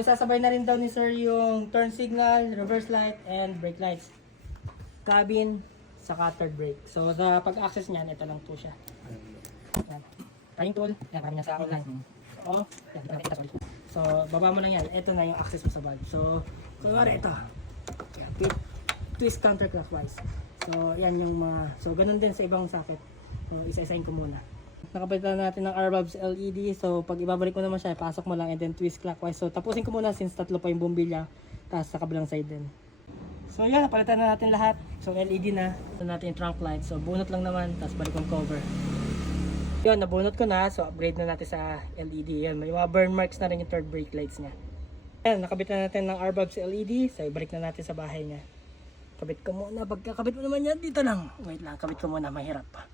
So, sasabay na rin daw ni sir yung turn signal, reverse light, and brake lights. Cabin, saka third brake. So, sa pag-access niyan, ito lang po siya. Yan. Trying tool, yan, kami na sa online. So, yan, dito nakikita, sorry. So, baba mo lang yan. Ito na yung access mo sa valve. So, kunwari ito. Yan, twist counterclockwise. So, yan yung mga, so, ganun din sa ibang socket. So, isa-isahin ko muna. Nakapalitan natin ng R-Valves LED. So, pag ibabalik mo naman siya, pasok mo lang and then twist clockwise. So, tapusin ko muna since tatlo pa yung bumbilya. Tapos sa kabilang side din. So, yan. Napalitan na natin lahat. So, LED na. Ito natin yung trunk light. So, bunot lang naman. Tapos balik yung cover. Yun, nabunot ko na. So, upgrade na natin sa LED. Yan, may mga burn marks na rin yung third brake lights niya. Yan, nakabit na natin ng R-Valves LED. So, ibalik na natin sa bahay niya. Kabit ko muna. Pagkakabit mo naman yan, dito lang. Wait lang, kabit ko muna. Mahirap pa.